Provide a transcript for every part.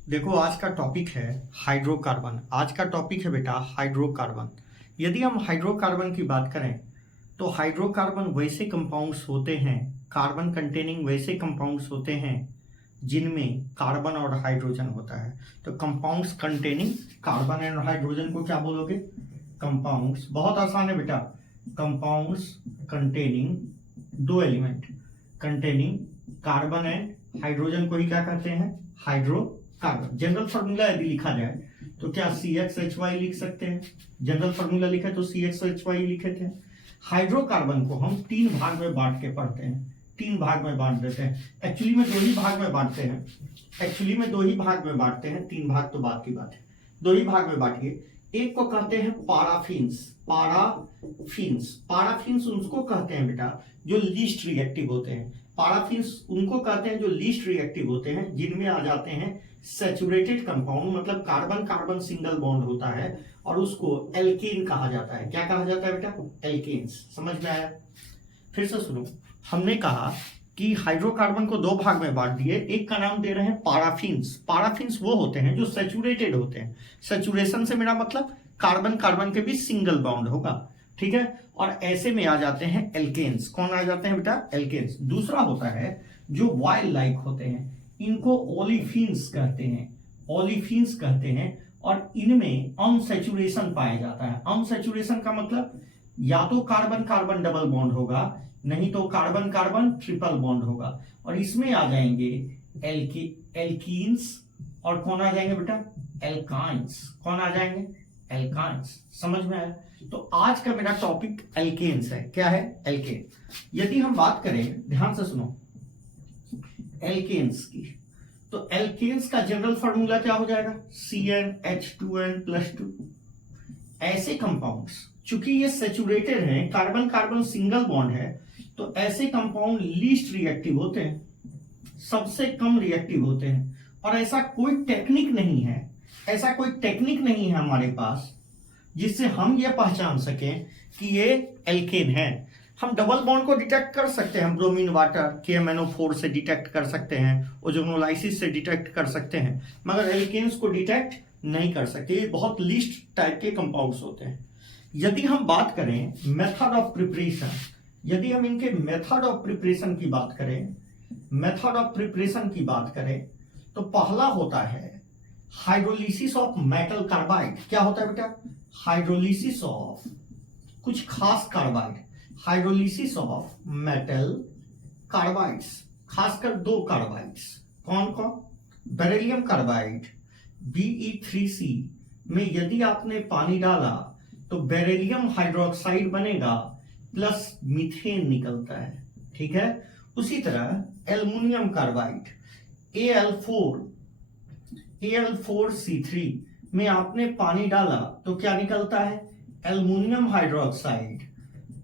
देखो आज का टॉपिक है हाइड्रोकार्बन। आज का टॉपिक है बेटा हाइड्रोकार्बन। यदि हम हाइड्रोकार्बन की बात करें तो हाइड्रोकार्बन वैसे कंपाउंड्स होते हैं, कार्बन कंटेनिंग वैसे कंपाउंड्स होते हैं जिनमें कार्बन और हाइड्रोजन होता है। तो compounds containing carbon and hydrogen को क्या बोलोगे? कंपाउंड्स। बहुत आसान है बेटा, कंपाउंड्स कंटेनिंग दो element containing carbon and hydrogen को ही क्या कहते हैं? हाइड्रोकार्बन। जनरल फॉर्मूला यदि लिखा जाए तो क्या CHHY लिख सकते हैं? जनरल फॉर्मूला लिखे तो CHHY लिखे थे। हाइड्रोकार्बन को हम तीन भाग में बांट के पढ़ते हैं, तीन भाग में बांट देते हैं। एक्चुअली में दो ही भाग में बांटते हैं, तीन भाग तो बात की बात है। दो ही भाग में बांटिए। एक को कहते हैं पाराफिन्स। पाराफिन्स उनको कहते हैं बेटा जो लीस्ट रिएक्टिव होते हैं। पाराफिन्स उनको कहते हैं जो लीस्ट रिएक्टिव होते हैं, जिनमें आ जाते हैं सैचुरेटेड कंपाउंड, मतलब कार्बन कार्बन सिंगल बॉन्ड होता है और उसको एल्केन कहा जाता है। क्या कहा जाता है बेटा? एल्केन्स। समझ में आया? फिर से सुनो, हमने कहा कि हाइड्रोकार्बन को दो भाग में बांट दिए। एक का नाम दे रहे हैं पाराफिन्स। पाराफिन्स वो होते हैं जो सैचुरेटेड होते हैं। सैचुरेशन से मेरा मतलब कार्बन कार्बन के बीच सिंगल बॉन्ड होगा, ठीक है। और ऐसे में आ जाते हैं एल्केन्स। कौन आ जाते हैं बेटा? एल्केन्स। दूसरा होता है जो वाइल्ड लाइक होते हैं, इनको ओलिफिन्स कहते हैं। और इनमें अनसैचुरेशन पाया जाता है। अनसैचुरेशन का मतलब या तो कार्बन कार्बन डबल बॉन्ड होगा, नहीं तो कार्बन कार्बन ट्रिपल बॉन्ड होगा। और इसमें आ जाएंगे एल्कीन्स और कौन आ जाएंगे बेटा? एल्काइंस। कौन आ जाएंगे? एल्काइंस। समझ में आया? तो आज का मेरा टॉपिक एल्केन्स है। क्या है? एल्केन। यदि हम बात करें, ध्यान से सुनो, एल्केन्स की, तो एल्केन्स का जनरल फॉर्मूला क्या हो जाएगा? CnH2n+2। ऐसे कंपाउंड्स, चूंकि ये सैचुरेटेड हैं, कार्बन कार्बन सिंगल बॉन्ड है, तो ऐसे कंपाउंड लीस्ट रिएक्टिव होते हैं, सबसे कम रिएक्टिव होते हैं। और ऐसा कोई टेक्निक नहीं है हमारे पास जिससे हम ये पहचान सकें कि ये एल्केन है। हम डबल बॉन्ड को डिटेक्ट कर सकते हैं, ब्रोमीन वाटर KMnO4 से डिटेक्ट कर सकते हैं, ओजोनोलाइसिस से डिटेक्ट कर सकते हैं, मगर एल्केन्स को डिटेक्ट नहीं कर सकते। ये बहुत लीस्ट टाइप के कंपाउंड्स होते हैं। यदि हम बात करें मेथड ऑफ प्रिपरेशन, यदि हम इनके मेथड ऑफ प्रिपरेशन की बात करें तो पहला होता है हाइड्रोलिसिस ऑफ मेटल कार्बाइड। क्या होता है बेटा? हाइड्रोलिसिस ऑफ कुछ खास carbide, hydrolysis of metal carbides, खासकर दो कार्बाइड्स। कौन कौन? बेरिलियम कार्बाइड Be3C में यदि आपने पानी डाला तो बेरिलियम हाइड्रोक्साइड बनेगा प्लस मीथेन निकलता है, ठीक है। उसी तरह एल्युमिनियम कार्बाइड Al4C3 में आपने पानी डाला तो क्या निकलता है? एल्युमिनियम हाइड्रोक्साइड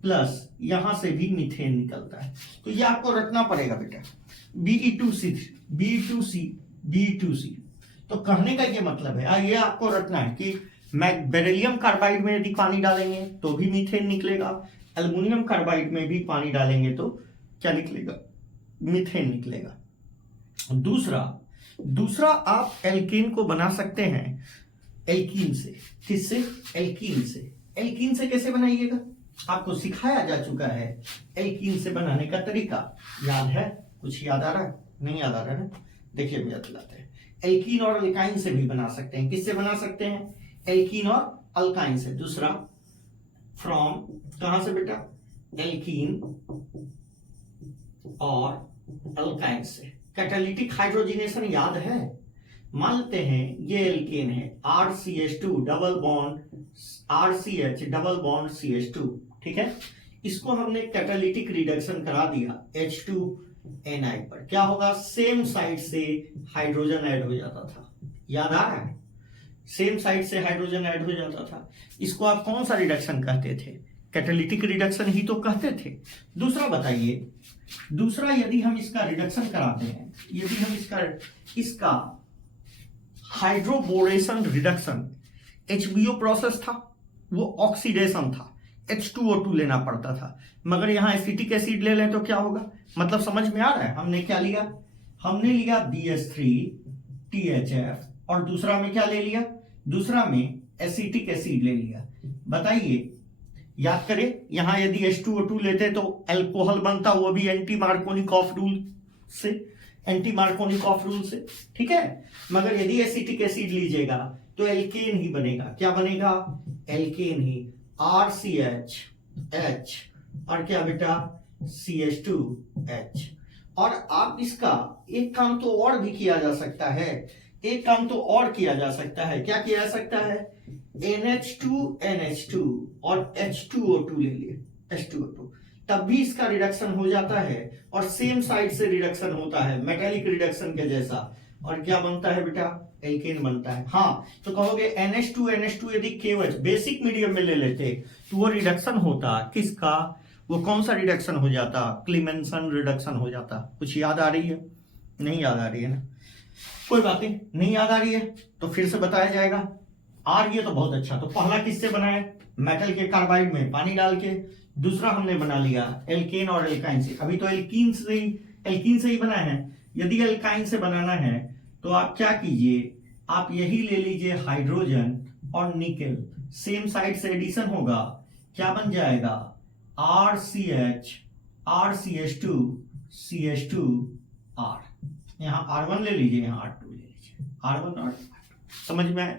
प्लस यहां से भी मीथेन निकलता है। तो ये आपको रखना पड़ेगा बेटा, Be2C। तो कहने का ये मतलब है, ये आपको रखना है कि बेरिलियम कार्बाइड में यदि पानी डालेंगे तो भी मीथेन निकलेगा, एल्युमिनियम कार्बाइड में भी पानी डालेंगे तो क्या निकलेगा? मीथेन निकलेगा। दूसरा आप एल्कीन को बना सकते हैं एल्कीन से। किससे? एल्कीन से कैसे बनाइएगा? आपको सिखाया जा चुका है एल्कीन से बनाने का तरीका। याद है? कुछ याद आ रहा है? नहीं याद आ रहा है ना? देखिए हम याद दिलाते हैं। एल्कीन और अल्काइन से भी बना सकते हैं। किससे बना सकते हैं? एल्कीन और अल्काइन से। दूसरा फ्रॉम कहां से बेटा? एल्कीन और अल्काइन से। कैटालिटिक हाइड्रोजनेशन याद है? मान लेते हैं ये एल्केन है, RCH2 double bond RCH double bond CH2, ठीक है। इसको हमने कैटालिटिक रिडक्शन करा दिया H2Ni पर। क्या होगा? सेम साइड से हाइड्रोजन ऐड हो जाता था। याद आ रहा है? सेम साइड से हाइड्रोजन ऐड हो जाता था। इसको आप कौन सा रिडक्शन कहते थे? कैटालिटिक रिडक्शन ही तो कहते थे। दूसरा बताइए, यदि हम इसका रिडक्शन कराते हैं, यदि हम इसका हाइड्रोबोरेशन रिडक्शन, HBO प्रोसेस था, वो ऑक्सीडेशन था, H2O2 लेना पड़ता था, मगर यहां एसिटिक एसिड ले लें तो क्या होगा? मतलब समझ में आ रहा है? हमने क्या लिया? हमने लिया BH3 THF, और दूसरा में क्या ले लिया, दूसरा में एसिटिक एसिड ले लिया। बताइए, याद करें, यहां यदि H2O2 लेते तो अल्कोहल बनता, वो भी एंटी मार्कोनिकॉफ रूल से, एंटी मार्कोनिकॉफ रूल से, ठीक है। मगर यदि एसिटिक एसिड लीजिएगा तो एल्केन ही बनेगा। क्या बनेगा, एल्केन ही, RCH और क्या बेटा, CH2H। और आप इसका एक काम तो और भी किया जा सकता है, एक काम तो और किया जा सकता है। क्या किया जा सकता है, NH2NH2 और H2O2 ले लिए, H2O2, तब भी इसका रिडक्शन हो जाता है और सेम साइड से रिडक्शन होता है, मेटालिक रिडक्शन के जैसा, और क्या बनता है बेटा, एल्केन बनता है। हाँ, तो कहोगे NH2NH2 यदि KOH बेसिक मीडियम में ले लेते तो वो रिडक्शन होता किसका, वो कौन सा रिडक्शन हो जाता, क्लीमेंसन रिडक्शन हो जाता। कुछ याद आ रही है, नहीं याद आ रही है ना, कोई बात नहीं याद आ रही है तो फिर से बताया जाएगा। आ रही है तो बहुत अच्छा। तो पहला किससे बनाया, मेटल के कार्बाइड में पानी डाल के, दूसरा हमने बना लिया एल्केन और एल्काइन से। अभी तो एल्कीन से ही बना है। यदि एल्काइन से बनाना है तो आप क्या कीजिए, आप यही ले लीजिए हाइड्रोजन और निकेल, सेम साइड से एडिशन होगा, क्या बन जाएगा, RCH RCH2 CH2R। यहां R1 ले लीजिए, यहां R2 ले लीजिए, R1 और R2। समझ में आया,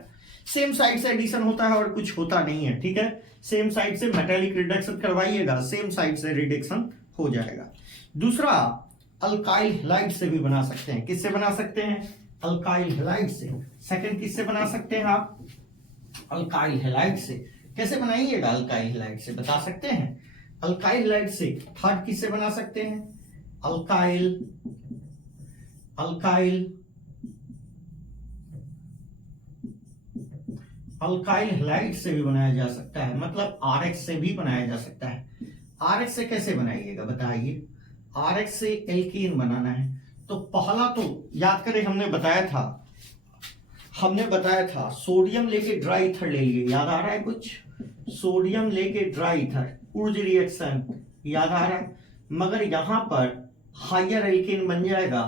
सेम साइड से एडिशन होता है और कुछ होता नहीं है, ठीक है। सेम साइड से मेटालिक रिडक्शन करवाइएगा, सेम साइड से रिडक्शन हो जाएगा। दूसरा, अल्काइल हैलाइड से भी बना सकते हैं। किससे बना सकते हैं, अल्काइल हैलाइड से। सेकंड किससे बना सकते हैं आप, अल्काइल हैलाइड से। कैसे बनाइएगा अल्काइल हैलाइड से, बता सकते हैं, अल्काइल हैलाइड से। थर्ड किससे बना सकते हैं, अल्काइल हैलाइड से भी बनाया जा सकता है, मतलब RX से भी बनाया जा सकता है। RX से कैसे बनाइएगा बताइए, RX से एल्कीन बनाना है तो पहला तो याद करें, हमने बताया था सोडियम लेके ड्राई ईथर ले लिए, याद आ रहा है कुछ, सोडियम लेके ड्राई ईथर, ऊर्ज रिएक्शन, याद आ रहा है। मगर यहां पर हायर एल्केन बन जाएगा,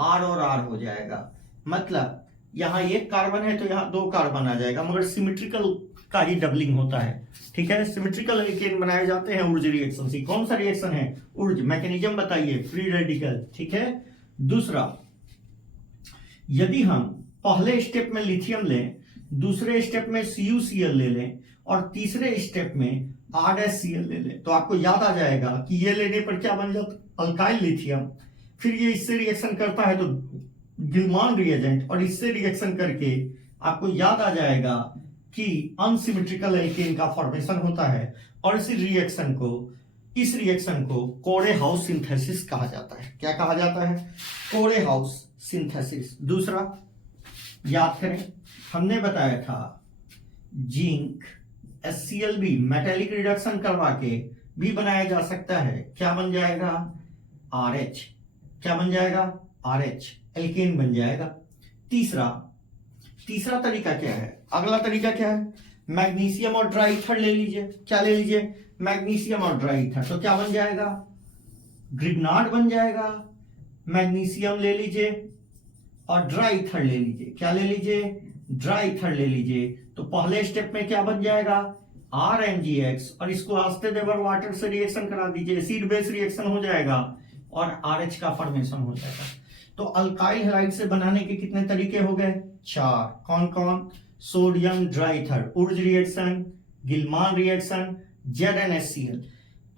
R और R हो जाएगा, मतलब यहां एक कार्बन है तो यहां दो कार्बन आ जाएगा, मगर सिमेट्रिकल का ही डबलिंग होता है, ठीक है। सिमेट्रिकल एल्केन बनाए जाते हैं ऊर्ज रिएक्शन से। कौन सा रिएक्शन है, ऊर्ज, मैकेनिज्म बताइए, फ्री रेडिकल, ठीक है। दूसरा, यदि हम पहले स्टेप में लिथियम लें, दूसरे स्टेप में CuCl ले लें और तीसरे स्टेप में R-Cl ले लें, तो आपको याद आ जाएगा कि ये लेने पर क्या बन जाता, अल्काइल लिथियम। फिर ये इससे रिएक्शन करता है तो गिलमान रिएजेंट, और इससे रिएक्शन करके आपको याद आ जाएगा कि अनसिमेट्रिकल एल्केन का फॉर्मेशन होता है, और इस रिएक्शन को कोरे-हाउस सिंथेसिस कहा जाता है। क्या कहा जाता है, कोरे-हाउस सिंथेसिस। दूसरा, याद करें, हमने बताया था जिंक HCl भी मेटालिक रिडक्शन करवा के भी बनाया जा सकता है। क्या बन जाएगा, RH, क्या बन जाएगा, RH, एल्केन बन जाएगा। तीसरा तरीका क्या है, अगला तरीका क्या है, मैग्नीशियम और ड्राई ईथर ले लीजिए। क्या ले लीजिए, मैग्नीशियम और ड्राई ईथर, तो क्या बन जाएगा, ग्रिग्नार्ड बन जाएगा। मैग्नीशियम ले लीजिए और ड्राई ईथर ले लीजिए। क्या ले लीजिए, ड्राई ईथर ले लीजिए, तो पहले स्टेप में क्या बन जाएगा, RMgX, और इसको आस्ते देवर वाटर से रिएक्शन करा दीजिए, एसिड बेस रिएक्शन हो जाएगा और RH का फॉर्मेशन हो जाएगा। तो अल्काइल हैलाइड से बनाने के कितने तरीके हो गए, 4। कौन कौन, sodium dry ether, Wurtz reaction, Gilman reaction, ZnHCl।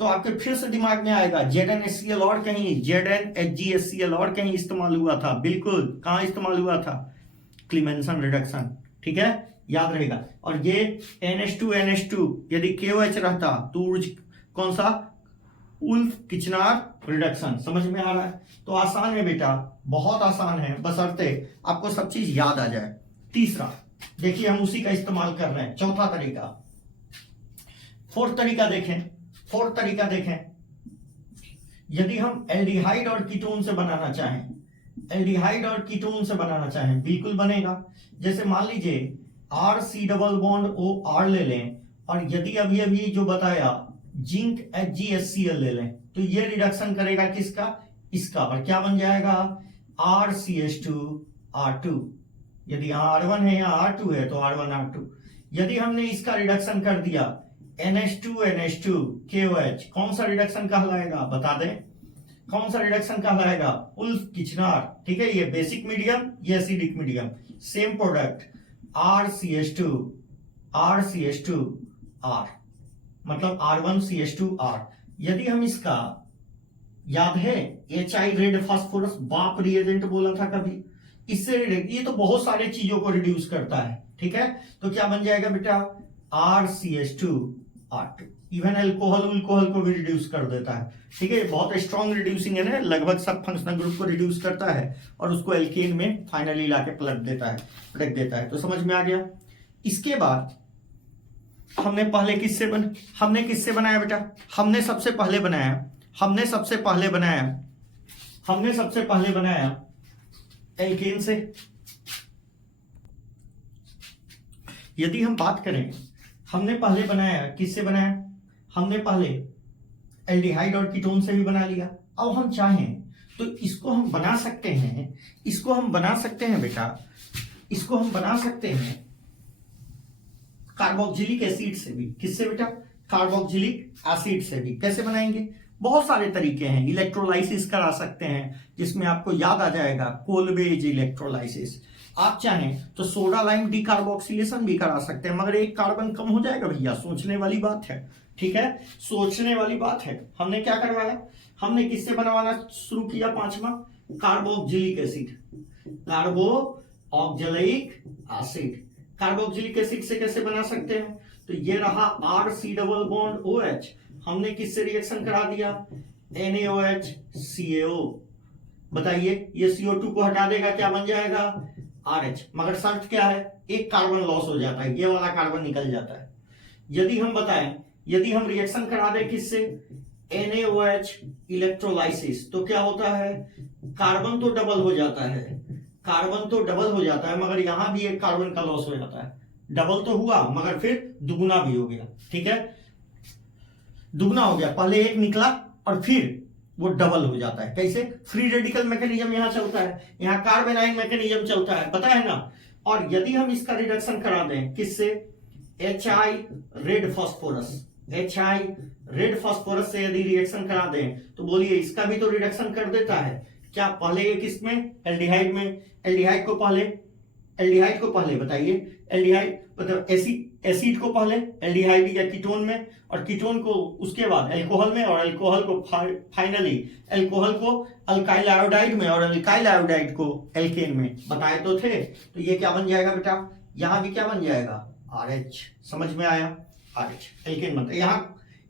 तो आपके फिर से दिमाग में आएगा ZnHCl और कहीं, ZnHgHCl और कहीं इस्तेमाल हुआ था, बिल्कुल, कहां इस्तेमाल हुआ था, क्लीमेंसन रिडक्शन, ठीक है, याद रहेगा। और ये NH2NH2 यदि KOH रहता तो ऊर्ज कौन सा, उल्फ किचनार रिडक्शन। समझ में आ रहा है, तो आसान है बेटा, बहुत आसान है, बशर्ते आपको सब चीज याद आ जाए। तीसरा, देखिए हम उसी का इस्तेमाल कर रहे हैं। चौथा तरीका, फोर्थ तरीका देखें, यदि हम एल्डिहाइड और कीटोन से बनाना चाहें, बिल्कुल बनेगा। जैसे मान लीजिए RC डबल बॉन्ड OR ले लें, और यदि अभी जो बताया जिंक HgHCl ले लें, तो ये रिडक्शन करेगा किसका, इसका, और क्या बन जाएगा, RCH2 R2, यदि यहाँ R1 है यहाँ R2 है तो R1 R2। यदि हमने इसका रिडक्शन कर दिया NH2 NH2 KOH, कौन सा रिडक्शन कहलाएगा बता दें, कौन सा रिडक्शन कहलाएगा, उल्फ किचनार। ठीक है, ये बेसिक मीडियम, ये acidic medium, same product RCH2 RCH2 R, मतलब R1CH2R। यदि हम इसका, याद है HI रेड फास्फोरस बाप रिएजेंट बोला था कभी, इससे ये तो बहुत सारे चीजों को रिड्यूस करता है। ठीक है, तो क्या बन जाएगा बेटा RCH2R2। इवन अल्कोहल को भी रिड्यूस कर देता है। ठीक है, बहुत स्ट्रॉन्ग रिड्यूसिंग है ना, लगभग सब फंक्शनल ग्रुप को रिड्यूस करता है और उसको एल्केन में फाइनली लाके पलट देता है। तो समझ में आ गया। इसके बाद हमने किससे बनाया बेटा, हमने सबसे पहले बनाया एल्केन से। यदि हम बात करें, हमने पहले बनाया किससे बनाया, हमने पहले एल्डिहाइड और कीटोन से भी बना लिया। अब हम चाहें तो इसको हम बना सकते हैं बेटा, इसको हम बना सकते हैं कार्बोक्सिलिक एसिड से भी। किससे बेटा, कार्बोक्सिलिक एसिड से भी। कैसे बनाएंगे, बहुत सारे तरीके हैं। इलेक्ट्रोलाइसिस करा सकते हैं, जिसमें आपको याद आ जाएगा कोलबेज इलेक्ट्रोलाइसिस। आप चाहें तो सोडा लाइम डिकार्बोक्सिलेशन भी करा सकते हैं, मगर एक कार्बन कम हो जाएगा भैया, सोचने वाली बात है। ठीक है, सोचने वाली बात है। हमने क्या करवाया, हमने किससे बनवाना शुरू किया, पांचवा कार्बोक्सिलिक एसिड। कार्बोक्सिलिक एसिड से कैसे बना सकते हैं, तो ये रहा RC डबल बॉन्ड OH, हमने किससे रिएक्शन करा दिया, NaOH CaO। बताइए, ये CO2 को हटा देगा, क्या बन जाएगा RH। मगर शर्त क्या है, एक कार्बन लॉस हो जाता है, ये वाला कार्बन निकल जाता है। यदि हम रिएक्शन करा दें किससे, NaOH इलेक्ट्रोलाइसिस, तो क्या होता है, कार्बन तो डबल हो जाता है, मगर यहां भी एक कार्बन का लॉस हो जाता है। डबल तो हुआ मगर फिर दुगुना भी हो गया। ठीक है, दुगना हो गया, पहले एक निकला और फिर वो डबल हो जाता है। कैसे, फ्री रेडिकल मैकेनिज्म यहां चलता है, यहां कार्बेनाइन मैकेनिज्म चलता है, पता है ना। और यदि हम इसका रिडक्शन करा दें किससे, HI रेड फास्फोरस से यदि रिएक्शन करा दें, तो बोलिए इसका भी तो रिडक्शन कर देता है। क्या पहले एक इसमें एल्डिहाइड में, एल्डिहाइड को पहले बताइए, एल्डिहाइड मतलब एसिड को पहले एल्डिहाइड या कीटोन में, और कीटोन को उसके बाद अल्कोहल में, और अल्कोहल को फाइनली अल्कोहल को अल्काइल आयोडाइड में, और अल्काइल आयोडाइड को एल्केन में। बताए तो थे। तो ये क्या बन जाएगा बेटा, यहां भी क्या बन जाएगा RH। समझ में आया, RH एल्केन बनता है।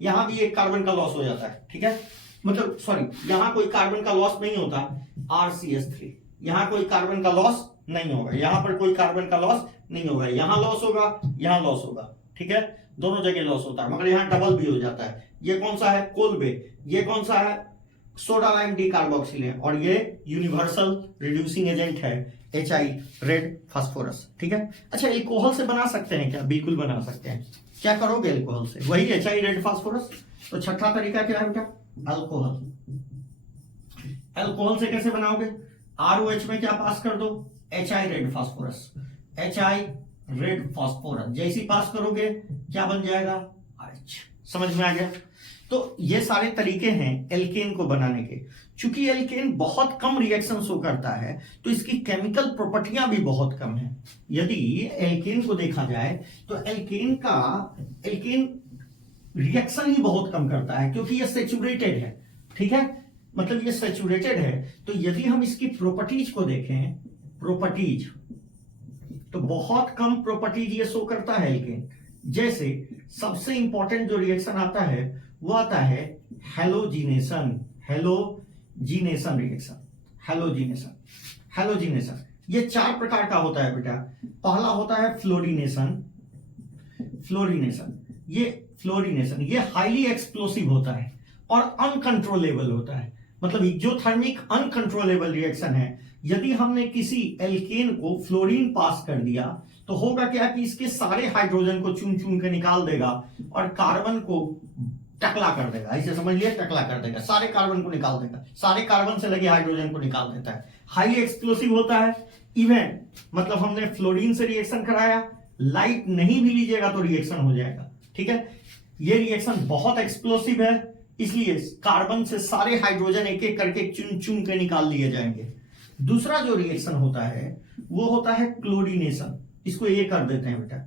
यहां भी एक कार्बन का लॉस हो जाता है। ठीक है, मतलब सॉरी, यहां कोई कार्बन का लॉस नहीं होता, RCH3। यहां कोई कार्बन का लॉस नहीं होगा, यहां पर कोई कार्बन का लॉस नहीं होगा, यहां लॉस होगा, यहां लॉस होगा। ठीक है, दोनों जगह लॉस होता है, मगर यहां डबल भी हो जाता है। ये कौन सा है, कोलबे। ये कौन सा है, सोडा लाइम डिकार्बोक्सिल है, और ये यूनिवर्सल रिड्यूसिंग एजेंट है HI रेड फास्फोरस। ठीक है, अच्छा एल्कोहल से बना सकते हैं क्या, बिल्कुल बना सकते हैं। क्या करोगे एल्कोहल से, वही HI रेड फास्फोरस। तो छठा तरीका क्या है बेटा, अल्कोहल से कैसे बनाओगे, ROH में क्या पास कर दो, HI रेड फास्फोरस। जैसी पास करोगे क्या बन जाएगा, RH। समझ में आ गया। तो ये सारे तरीके हैं एल्केन को बनाने के। चूंकि एल्केन बहुत कम रिएक्शन शो करता है, तो इसकी केमिकल प्रॉपर्टियां भी बहुत कम है। यदि एल्केन को देखा जाए तो एल्केन रिएक्शन ही बहुत कम करता है, क्योंकि ये सैचुरेटेड है। ठीक है, मतलब ये सैचुरेटेड है। तो यदि हम इसकी प्रॉपर्टीज को देखें, प्रॉपर्टीज, तो बहुत कम प्रॉपर्टीज ये शो करता है एल्केन। जैसे सबसे इंपॉर्टेंट जो रिएक्शन आता है वो आता है हैलोजिनेशन रिएक्शन। ये 4 प्रकार का होता है बेटा। पहला होता है फ्लोरीनेशन। ये हाईली एक्सप्लोसिव होता है और अनकंट्रोलेबल होता है, मतलब एक्सोथर्मिक अनकंट्रोलेबल रिएक्शन है। यदि हमने किसी एल्केन को फ्लोरीन पास कर दिया तो होगा क्या कि इसके सारे हाइड्रोजन को चुन चुन के निकाल देगा और कार्बन को टकला कर देगा। ऐसे समझ लिया, टकला कर देगा, सारे कार्बन को निकाल देगा, सारे कार्बन से लगे हाइड्रोजन को निकाल देता है। हाईली एक्सप्लोसिव होता है, इवेंट मतलब हमने फ्लोरीन से रिएक्शन कराया, लाइट नहीं भी लीजिएगा तो रिएक्शन हो जाएगा, ठीक है। ये रिएक्शन बहुत एक्सप्लोसिव है, इसलिए कार्बन से सारे हाइड्रोजन एक एक करके चुन चुन के निकाल लिए जाएंगे। दूसरा जो रिएक्शन होता है वो होता है क्लोरीनेशन। इसको ये कर देते हैं बेटा,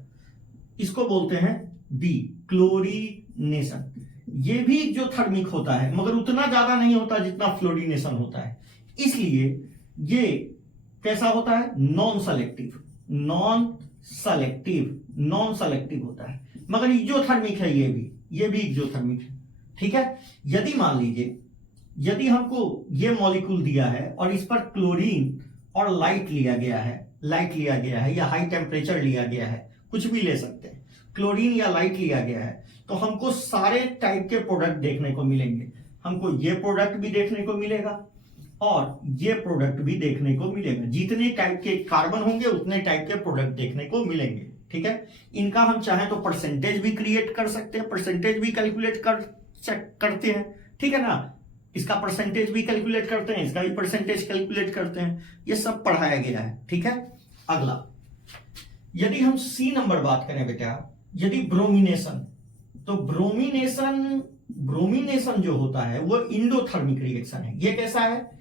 इसको बोलते हैं बी, क्लोरीनेशन। ये भी एक्सोथर्मिक होता है मगर उतना ज्यादा नहीं होता जितना फ्लोरीनेशन होता है, इसलिए ये कैसा होता है, नॉन सेलेक्टिव। नॉन सेलेक्टिव होता है मगर एक्सोथर्मिक है, ये भी एक्सोथर्मिक है, ठीक है। यदि मान लीजिए यदि हमको ये मॉलिक्यूल दिया है और इस पर क्लोरीन और लाइट लिया गया है या हाई टेम्परेचर लिया गया है, कुछ भी ले सकते हैं, क्लोरीन या लाइट लिया गया है, तो हमको सारे टाइप के प्रोडक्ट देखने को मिलेंगे। हमको ये प्रोडक्ट भी देखने को मिलेगा और ये प्रोडक्ट भी देखने को मिलेगा। जितने टाइप के कार्बन होंगे उतने टाइप के प्रोडक्ट देखने को मिलेंगे, ठीक है। इनका हम चाहे तो परसेंटेज भी क्रिएट कर सकते हैं, परसेंटेज भी कैलकुलेट करते हैं, ठीक है ना। इसका परसेंटेज भी कैलकुलेट करते हैं, इसका भी परसेंटेज कैलकुलेट करते हैं, ये सब पढ़ाया गया है, ठीक है। अगला, यदि हम सी नंबर बात करें बेटा, यदि ब्रोमिनेशन, तो ब्रोमिनेशन जो होता है वो इंडोथर्मिक रिएक्शन है। ये कैसा है,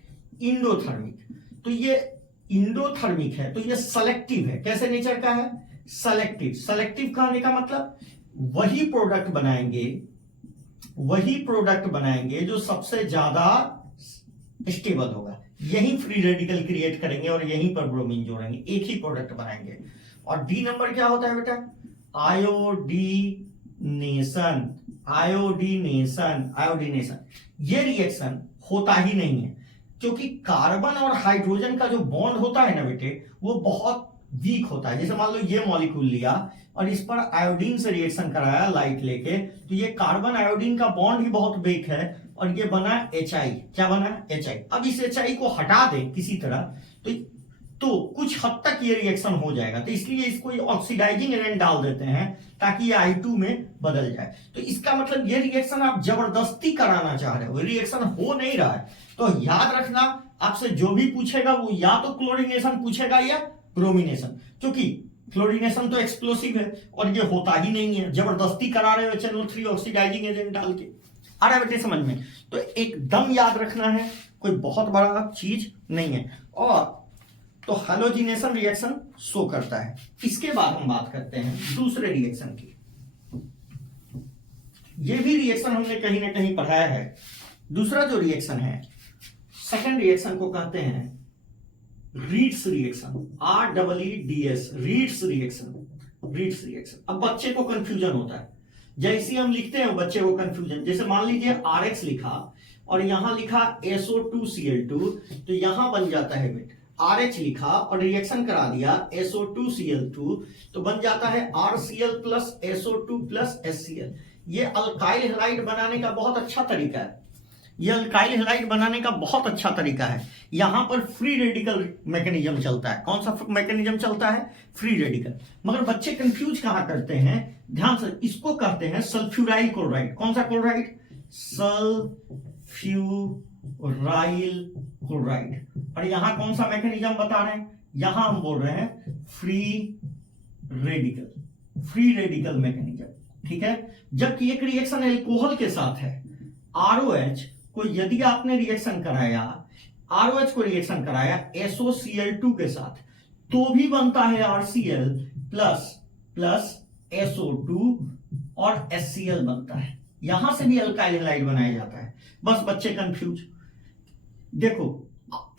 इंडोथर्मिक। तो ये इंडोथर्मिक है तो ये सेलेक्टिव है। कैसे नेचर का है, सेलेक्टिव कहने का मतलब वही प्रोडक्ट बनाएंगे जो सबसे ज्यादा स्टेबल होगा, यही फ्री रेडिकल क्रिएट करेंगे और यहीं पर ब्रोमीन जोड़ेंगे, एक ही प्रोडक्ट बनाएंगे। और डी नंबर क्या होता है बेटा, आयोडीनेशन। ये रिएक्शन होता ही नहीं है क्योंकि कार्बन और हाइड्रोजन का जो बॉन्ड होता है ना बेटे, वो बहुत वीक होता है। जैसे मान लो ये मॉलिक्यूल लिया और इस पर आयोडीन से रिएक्शन कराया लाइट लेके, तो ये कार्बन आयोडीन का बॉन्ड ही बहुत वीक है और ये बना HI। क्या बना, HI। अब इस HI को हटा दें किसी तरह तो कुछ हद तक ये रिएक्शन हो जाएगा, तो इसलिए इसको ये ऑक्सीडाइजिंग एजेंट डाल देते हैं ताकि ये I2 में बदल जाए। तो इसका मतलब ये रिएक्शन आप जबरदस्ती कराना चाह रहे हो, रिएक्शन हो नहीं रहा है। तो याद रखना, आपसे जो भी पूछेगा वो या तो क्लोरीनेशन पूछेगा या ब्रोमिनेशन, क्योंकि क्लोरीनेशन तो एक्सप्लोसिव है और ये होता ही नहीं है, जबरदस्ती करा रहे हो HNO3 ऑक्सीडाइजिंग एजेंट डाल के। आ रहा है बेटे समझ में, तो एकदम याद रखना है, कोई बहुत बड़ा चीज नहीं है। और तो हैलोजिनेशन रिएक्शन शो करता है। इसके बाद हम बात करते हैं दूसरे रिएक्शन की। ये भी रिएक्शन हमने कहीं ना कहीं पढ़ाया है। दूसरा जो रिएक्शन है, सेकंड रिएक्शन को कहते हैं reads reaction, REEDS, reads reaction. अब बच्चे को कंफ्यूजन होता है, जैसे हम लिखते हैं बच्चे को कंफ्यूजन। जैसे मान लीजिए RH लिखा और यहां लिखा SO2Cl2, तो यहां बन जाता है बेटा RH लिखा और रिएक्शन करा दिया SO2Cl2, तो बन जाता है RCl plus SO2 plus HCl। ये अल्काइल हैलाइड बनाने का बहुत अच्छा तरीका है। यहां पर फ्री रेडिकल मैकेनिज्म चलता है। कौन सा मैकेनिज्म चलता है, फ्री रेडिकल। मगर बच्चे कंफ्यूज कहां करते हैं, ध्यान से, इसको कहते हैं सल्फ्यूराइल क्लोराइड। कौन सा क्लोराइड, सल्फ्यूराइल क्लोराइड। और यहां कौन सा मैकेनिज्म बता रहे हैं, यहां हम बोल रहे हैं फ्री रेडिकल मैकेनिज्म, ठीक है। जबकि एक रिएक्शन एल्कोहल के साथ है, ROH को यदि आपने रिएक्शन कराया, ROH को रिएक्शन कराया SOCl2 के साथ, तो भी बनता है RCl प्लस SO2 और HCl बनता है। यहां से भी अल्काइल हैलाइड बनाया जाता है। बस बच्चे कंफ्यूज, देखो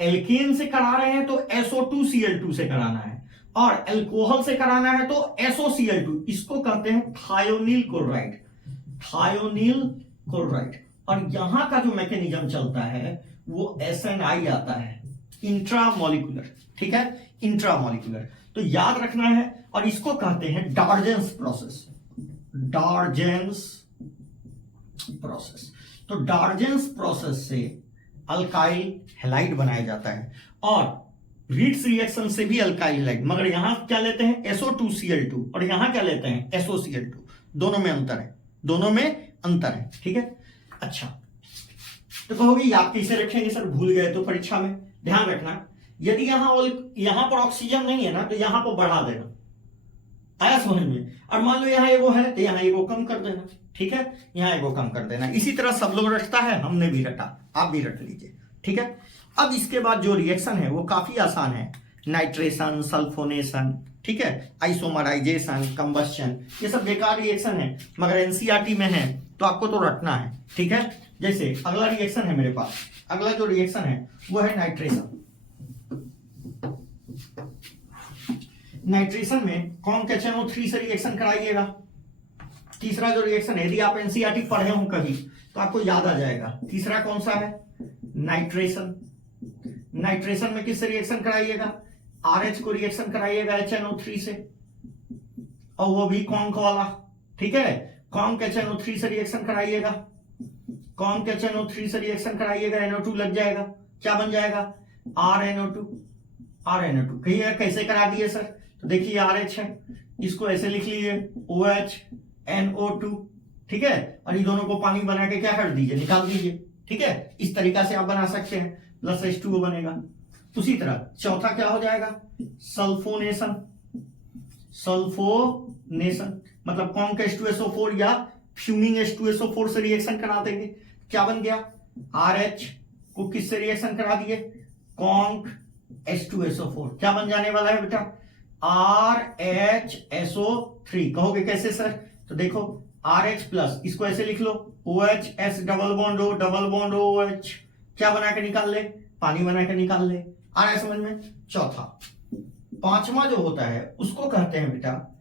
एल्केन से करा रहे हैं तो SO2Cl2 से कराना है और एल्कोहल से कराना है तो SOCl2। इसको कहते हैं थायोनिल क्लोराइड। और यहां का जो मैकेनिज्म चलता है वो SNI आता है, इंट्रामोलिकुलर, ठीक है, इंट्रामोलिकुलर। तो याद रखना है। और इसको कहते हैं डार्जेंस प्रोसेस। तो डार्जेंस प्रोसेस से अल्काइल हैलाइड बनाया जाता है और रीड्स रिएक्शन से भी अल्काइल हैलाइड। मगर यहां क्या लेते हैं, SO2Cl2, और यहां क्या लेते हैं, SOCl2। दोनों में अंतर है, ठीक है। अच्छा, तो कहोगे याद कैसे रखेंगे सर, भूल गए तो परीक्षा में। ध्यान रखना, यदि यहां पर ऑक्सीजन नहीं है ना तो यहां पर बढ़ा देना, आया समझ में। और मान लो यहाँ एगो है तो यहाँ एगो कम कर देना, ठीक है, यहाँ एगो कम कर देना। इसी तरह सब लोग रटता है, हमने भी रटा, आप भी रट लीजिए, ठीक है। अब इसके बाद जो रिएक्शन है वो काफी आसान है, नाइट्रेशन, सल्फोनेशन, ठीक है, आइसोमराइजेशन, कंबस्शन, ये सब बेकार रिएक्शन है, मगर एनसीईआरटी में है तो आपको तो रटना है, ठीक है। जैसे अगला रिएक्शन है मेरे पास, अगला जो रिएक्शन है वो है नाइट्रेशन। नाइट्रेशन में कौन का HNO3 से रिएक्शन कराइएगा। तीसरा जो रिएक्शन है, यदि आप एनसीईआरटी पढ़े हो कभी तो आपको याद आ जाएगा। तीसरा कौन सा है, नाइट्रेशन। नाइट्रेशन में किससे रिएक्शन कराइएगा, RH को रिएक्शन कराइएगा HNO3 से, और वो भी कॉन्क वाला, ठीक है, कॉन्क HNO3 से रिएक्शन कराइएगा, कॉन्क HNO3 से रिएक्शन कराइएगा, NO2 लग जाएगा, क्या बन जाएगा, RNO2। RNO2 कहिएगा कैसे करा दिए सर, तो देखिए RH है, इसको ऐसे लिख लीजिए OH NO2, ठीक है, और ये दोनों को पानी बना के क्या कर दीजिए, निकाल दीजिए, ठीक है। इस तरीका से आप बना सकते हैं, प्लस H2O बनेगा। उसी तरह चौथा क्या हो जाएगा, सल्फोनेशन। सल्फोनेशन मतलब कॉन्क H2SO4 या फ्यूमिंग H2SO4 से रिएक्शन करा देंगे, क्या बन गया, RH को किससे रिएक्शन करा दिए, कॉन्क H2SO4, क्या बन जाने वाला है बेटा, RHSO3। कहोगे कैसे सर, तो देखो RH प्लस, इसको ऐसे लिख लो OHS डबल बॉन्ड OH, क्या बना के निकाल ले, पानी बना के निकाल ले, आ रहा है समझ में। चौथा, पांचवा जो होता है उसको कहते हैं बेटा,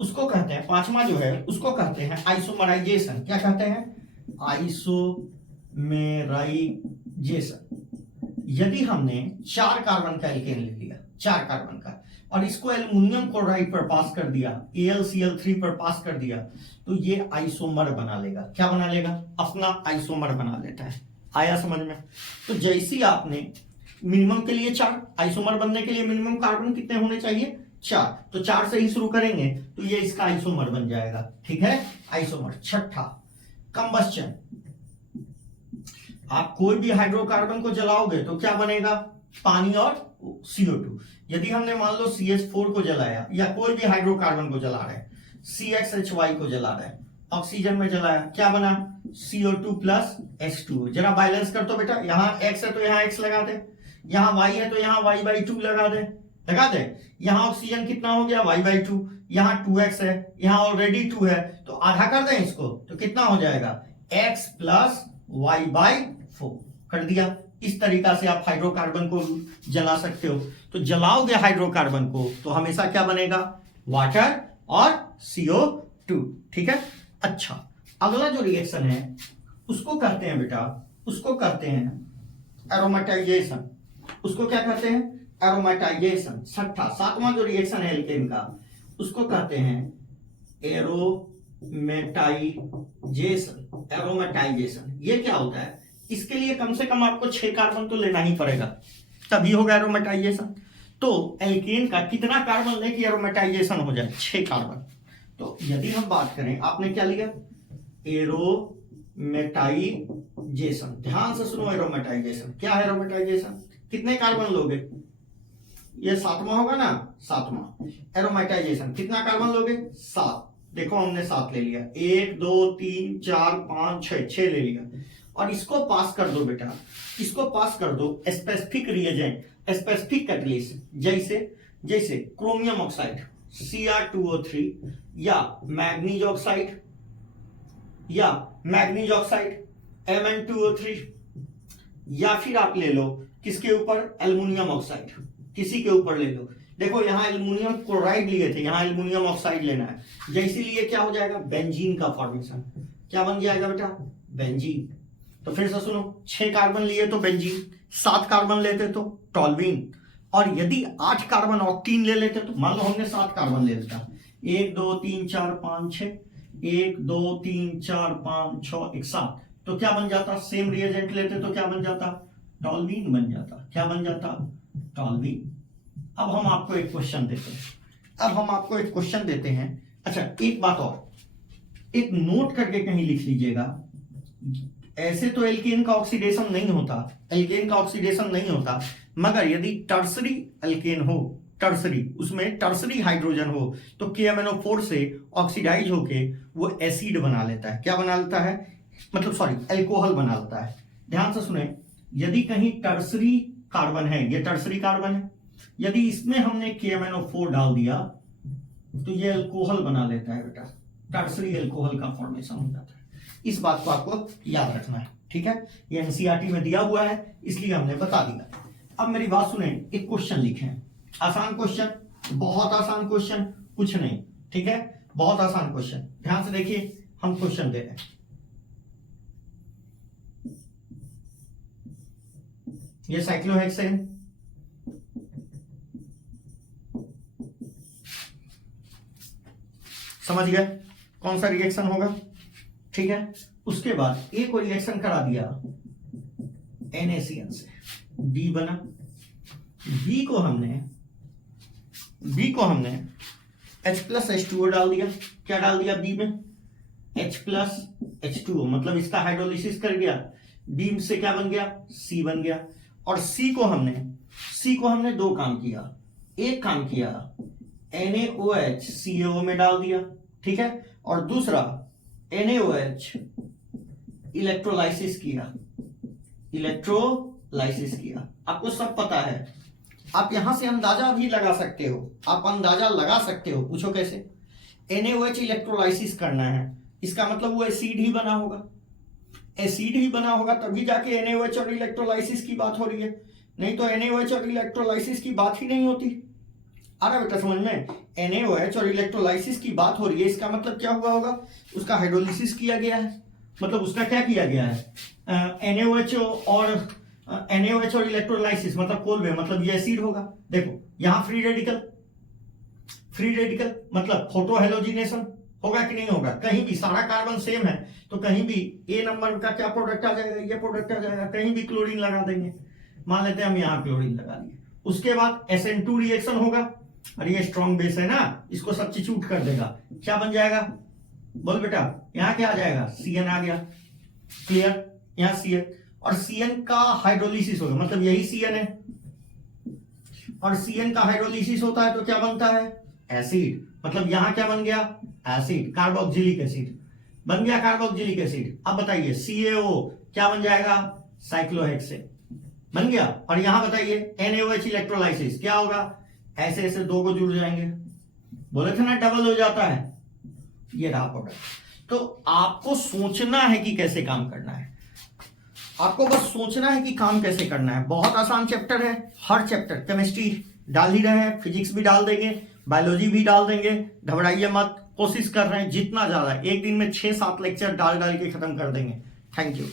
उसको कहते हैं, पांचवा जो है उसको कहते हैं आइसोमराइजेशन। क्या कहते हैं, आइसोमेराइजेशन। यदि हमने 4 कार्बन का एल्केन ले लिया, 4 कार्बन का, और इसको एल्युमिनियम क्लोराइड पर पास कर दिया, AlCl3 पर पास कर दिया, तो ये आइसोमर बना लेगा, क्या बना लेगा, अपना आइसोमर बना लेता है। आया समझ में। तो जैसी आपने मिनिमम के लिए 4, आइसोमर बनने के लिए मिनिमम कार्बन कितने होने चाहिए, 4, तो 4 से ही शुरू करेंगे तो ये इसका आइसोमर बन जाएगा, ठीक है, आइसोमर। छठा, कंबस्चन। आप कोई भी हाइड्रोकार्बन को जलाओगे तो क्या बनेगा, पानी और CO2। यदि हमने मान लो CH4 को जलाया, या कोई भी हाइड्रोकार्बन को जला रहे हैं, CXHY को जला रहे हैं, ऑक्सीजन में जलाया, क्या बना, CO2 प्लस H2O। जरा बैलेंस कर तो बेटा, यहाँ X है तो यहाँ X लगा दे, यहाँ Y है तो यहाँ Y/2 लगा दे, लगा दे। यहाँ ऑक्सीजन कितना हो गया, Y/2, यहाँ 2X है, यहाँ ऑलरेडी 2 है, तो आधा कर दें इसको, तो कितना हो जाएगा, X प्लस Y/4 कर दिया। इस तरीका से आप हाइड्रोकार्बन को जला सकते हो। तो जलाओगे हाइड्रोकार्बन को तो हमेशा क्या बनेगा, वाटर और CO2, ठीक है। अच्छा, अगला जो रिएक्शन है उसको कहते हैं बेटा, उसको कहते हैं एरोमेटाइजेशन। उसको क्या कहते हैं, एरोमेटाइजेशन। छठा, सातवां जो रिएक्शन है एल्केन का उसको कहते हैं एरोमेटाइजेशन। एरोमेटाइजेशन ये क्या होता है, इसके लिए कम से कम आपको 6 कार्बन तो लेना ही पड़ेगा, तभी होगा एरोमेटाइजेशन। तो एल्केन का कितना कार्बन ले कि एरोमेटाइजेशन हो जाए, 6 कार्बन। तो यदि हम बात करें, आपने क्या लिया, एरोमेटाइजेशन। ध्यान से सुनो, एरोमेटाइजेशन क्या है, एरोमेटाइजेशन कितने कार्बन लोगे, ये 7वां होगा ना, 7वां। एरोमेटाइजेशन कितना कार्बन लोगे, 7। देखो हमने 7 ले लिया, 1 2 3 4 5 6 ले लिया। और इसको पास कर दो बेटा, इसको पास कर दो स्पेसिफिक रिएजेंट, स्पेसिफिक कैटलिस्ट, जैसे क्रोमियम ऑक्साइड Cr2O3, या मैग्नीज ऑक्साइड Mn2O3, या फिर आप ले लो किसके ऊपर, एल्युमिनियम ऑक्साइड, किसी के ऊपर ले लो। देखो यहाँ एल्युमिनियम क्लोराइड लिए थे, यहाँ एल्युमिनियम ऑक्साइड लेना है, जैसे लिए क्या हो जाएगा, बेंजीन का फॉर्मेशन। क्या बन जाएगा बेटा, बेंजीन। तो फिर से सुनो, 6 कार्बन लिए तो बेंजीन, 7 कार्बन लेते तो टॉल्यूइन, और यदि 8 कार्बन ऑक्टीन ले लेते तो, मान लो हमने 7 कार्बन ले लेता, 1 2 3 4 5 6, 1 2 3 4 5 6 1 7, तो क्या बन जाता, सेम रिएजेंट लेते तो क्या बन जाता, टॉल्यूइन बन जाता। क्या बन जाता, टॉल्यूइन। अब हम आपको एक क्वेश्चन देते हैं, अच्छा एक बात और, एक नोट करके कहीं लिख लीजिएगा, ऐसे तो एल्केन का ऑक्सीडेशन नहीं होता, मगर यदि टर्सरी अल्केन हो, टर्सरी, उसमें टर्सरी हाइड्रोजन हो, तो KMnO4 से ऑक्सीडाइज होके वो एसिड बना लेता है। क्या बना लेता है? मतलब सॉरी, अल्कोहल बना लेता है। ध्यान से सुने, यदि कहीं टर्सरी कार्बन है, ये टर्सरी कार्बन है, यदि इसमें हमने KMnO4 डाल दिया तो ये अल्कोहल बना लेता है बेटा, टर्सरी अल्कोहल का फॉर्मेशन हो जाता है। इस बात को आपको याद रखना है, ठीक है? ये NCERT में दिया हुआ है, इसलिए हमने बता दिया। अब मेरी बात सुने, एक क्वेश्चन लिखें, आसान क्वेश्चन, बहुत आसान क्वेश्चन, कुछ नहीं, ठीक है? बहुत आसान क्वेश्चन, ध्यान से देखिए, हम क्वेश्चन दे रहे हैं। ये साइक्लोहेक्सेन, समझ गए कौन सा रिएक्शन होगा, ठीक है? उसके बाद एक और रिएक्शन करा दिया NaCN से, B बना, B को हमने H+H2O डाल दिया। क्या डाल दिया B में? H+H2O, मतलब इसका हाइड्रोलिसिस कर गया, B से क्या बन गया? C बन गया। और C को हमने दो काम किया, एक काम किया NaOH CaO में डाल दिया, ठीक है? और दूसरा NaOH इलेक्ट्रोलाइसिस किया। आपको सब पता है, आप यहां से अंदाजा भी लगा सकते हो, पूछो कैसे? NaOH इलेक्ट्रोलाइसिस करना है, इसका मतलब वो एसिड ही बना होगा, तभी जाके NaOH और इलेक्ट्रोलाइसिस की बात हो रही है, नहीं तो NaOH और इलेक्ट्रोलाइसिस की बात ही नहीं होती। आ रहा बेटा समझ में? NaOH और इलेक्ट्रोलाइसिस की बात हो रही है, इसका मतलब क्या हुआ होगा? उसका हाइड्रोलिसिस किया गया है, मतलब उसका क्या किया गया है? NaOH और इलेक्ट्रोलाइसिस मतलब कोलवे, मतलब ये एसिड होगा। देखो यहां फ्री रेडिकल मतलब फोटो हेलोजिनेशन होगा कि नहीं होगा? कहीं भी सारा कार्बन सेम है तो कहीं भी A नंबर का क्या प्रोडक्ट आ जाएगा? ये प्रोडक्ट आ जाएगा। कहीं भी क्लोरीन लगा देंगे, मान लेते हैं हम यहाँ क्लोरीन लगा दिए, उसके बाद SN2 रिएक्शन होगा, और ये स्ट्रॉन्ग बेस है ना, इसको सब्स्टिट्यूट कर देगा, क्या बन जाएगा? बोल बेटा, यहाँ क्या आ जाएगा? CN आ गया, क्लियर? यहाँ CN, और CN का हाइड्रोलिसिस होगा, मतलब यही CN है, और CN का हाइड्रोलिसिस होता है तो क्या बनता है? एसिड, मतलब यहां क्या बन गया? एसिड, कार्बोक्सिलिक एसिड बन गया, कार्बोक्सिलिक एसिड। अब बताइए CaO क्या बन जाएगा? साइक्लोहेक्सेन बन गया। और यहां बताइए NaOH इलेक्ट्रोलाइसिस क्या होगा? ऐसे ऐसे दो को जुड़ जाएंगे, बोले थे ना डबल हो जाता है, ये रहा प्रोडक्ट। तो आपको सोचना है कि कैसे काम करना है, आपको बस सोचना है कि काम कैसे करना है। बहुत आसान चैप्टर है, हर चैप्टर, केमिस्ट्री डाल ही रहे हैं, फिजिक्स भी डाल देंगे, बायोलॉजी भी डाल देंगे, घबराइए मत, कोशिश कर रहे हैं जितना ज्यादा, एक दिन में 6-7 लेक्चर डाल के खत्म कर देंगे। Thank you.